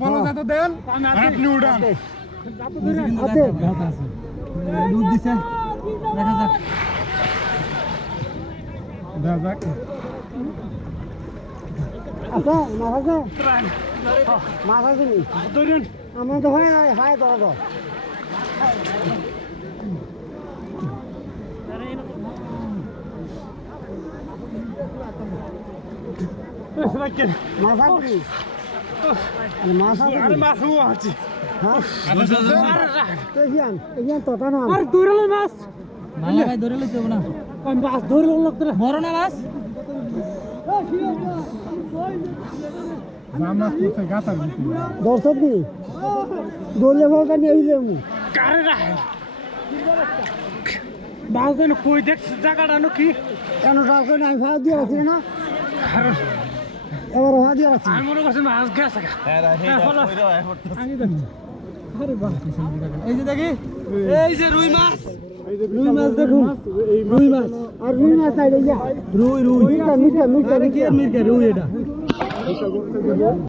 follow যাতে দেন আপনি উড়ান দুধ দিছে দেখা যাক আছে মাছ আছে নি আমার তো হয় হয় ধরো মাছ আছে মাছ আছে মাছ আছে হ্যাঁ এগিয়ান তো না আর দৌড়ালে মাছ ভালো ভাই দৌড়ালে যাব না মাছ ধরলো লাগতো বড় না মাছ মাছ করতে গাতার দর্শক দি দোলে বলটা নিয়ে যাবো কারে না মাছ দেন কই দেখ জায়গাটা নো কি কেন টাকা নাই ভাড়া দিয়ে রাখছি না এবার ভাড়া দিয়ে রাখছি আমি মনে করছি মাছ গেছে আমি দেখ আরে বাহ এই যে দেখি এই যে রুই মাছ দেখুন রুই মাছ আর রুই মাছ নাই রে রুই মিঠা কি আর মির্কা রুই এটা